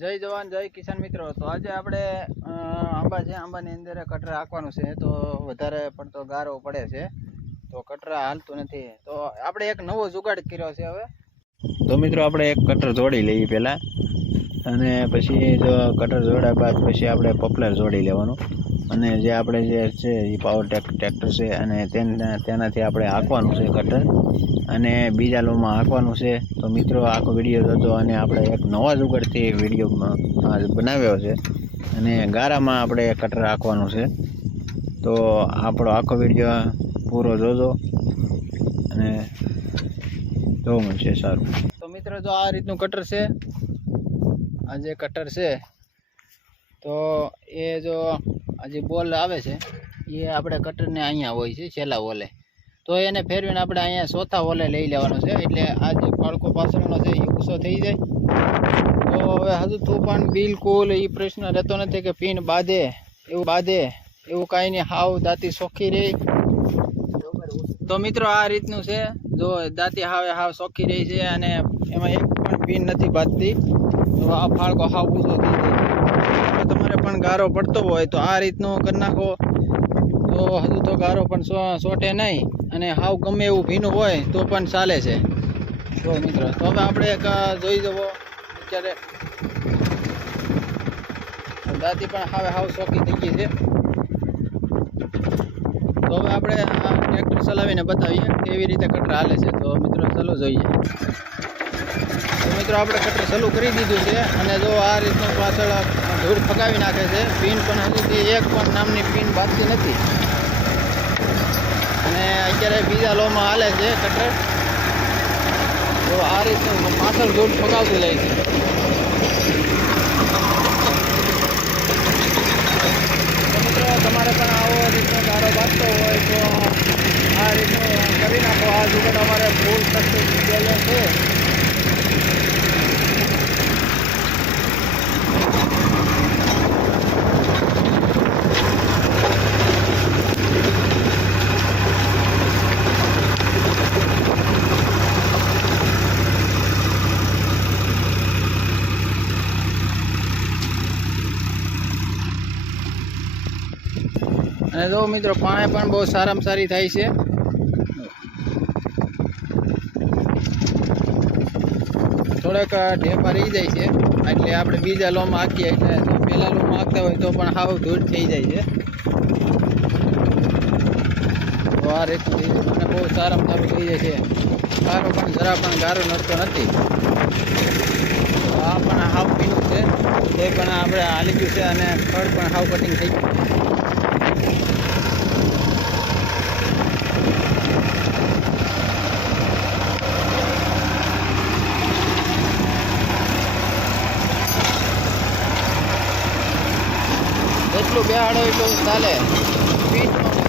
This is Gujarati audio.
જય જવાન, જય કિસાન મિત્રો. તો આજે આપણે આંબા છે, આંબાની અંદર કટરા હાંકવાનું છે, તો વધારે પડતો ગારો પડે છે. તો કટરા હાલતું નથી. તો આપણે એક નવો જુગાડ કર્યો છે હવે. તો મિત્રો આપણે એક કટર જોડી લઈએ પહેલાં. અને પછી જો કટર જોડ્યા બાદ પછી આપણે પોપલર જોડી લેવાનું. અને જે આપણે જે છે, એ પાવર ટ્રેક્ટર છે અને તેના, તેનાથી આપણે હાંકવાનું છે કટર અને બીજા લોમાં હાંકવાનું છે. તો મિત્રો, આખો વીડિયો જોજો અને આપણે એક નવા જુગાડથી વિડીયોમાં આ બનાવ્યો છે. અને ગારામાં આપણે કટર હાંકવાનું છે. તો આપણો આખો વીડિયો પૂરો જોજો. અને જોવા મળશે સારું. તો મિત્રો, જો આ રીતનું કટર છે. આ જે કટર છે. તો એ જો આ જે બોલ આવે છે. એ આપણે કટરને અહીંયા હોય છે, છેલ્લા ઓલે તો એને ફેરવીને આપણે અહીંયા ચોથા ઓલે લઈ લેવાનો છે. એટલે આ જે પાળકો પાછળનો છે, એ ઊંચો થઈ જાય. તો હવે હજુ તું પણ બિલકુલ એ પ્રશ્ન રહેતો નથી કે પીન બાંધે, એવું બાંધે, એવું કાંઈ નહીં. હાવ દાંતી સોખી રહી. તો મિત્રો આ રીતનું છે. જો દાંતી હાવે હાવ સોખી રહી છે અને એમાં એક પણ પીન નથી બાંધતી. તો આ ફાળકો હાવ ઊંચો થઈ જાય. પણ ગારો પડતો હોય તો આ રીતનું કરી નાખો. તો હજુ તો ગારો પણ સોટે નહીં અને હાવ ગમે એવું ભીનું હોય તો પણ ચાલે છે. જો મિત્રો, તો હવે આપણે એક જોઈ જવો. અત્યારે દાદી પણ હાવે હાવ શોખી થઈ ગઈ છે. તો હવે આપણે આ ટ્રેક્ટર ચલાવીને બતાવીએ કેવી રીતે કટર હાલે છે. તો મિત્રો, ચાલો જોઈએ. તો મિત્રો, આપણે કટર ચાલુ કરી દીધું છે અને જો આ રીતનું પાછળ ધૂળ ફગાવી નાખે છે. પિન પણ હજુથી એક પણ નામની પિન બાંધતી નથી. અને અત્યારે બીજા લોમાં હાલે છે કટર. તો આ રીતે પાછળ ધૂળ ફગાવતી લે છે. તમારે પણ આવો રીતનો ગારો બાંધતો હોય તો આ રીતનું કરી નાખો આ જુગાડ અમારે ફૂલ સક્સેસ થયેલો છે અને જો મિત્રો, પાણી પણ બહુ સારામાં સારી થાય છે. થોડાક ઢેપા રહી જાય છે. એટલે આપણે બીજા લોમાં હાંકીએ, એટલે પહેલાં લોમાં હાંકતા હોય તો પણ હાવ ધૂળ થઈ જાય છે. તો આ રીતનું મને બહુ સારામાં સારું થઈ જાય છે. સારો પણ જરા પણ ગારો નડતો નથી. આ પણ હાવ પીનું છે. તે પણ આપણે હાલી ગયું છે અને ફળ પણ હાવ કટિંગ થઈ ગયું બેહાડો એટલું ચાલે. પીઠનો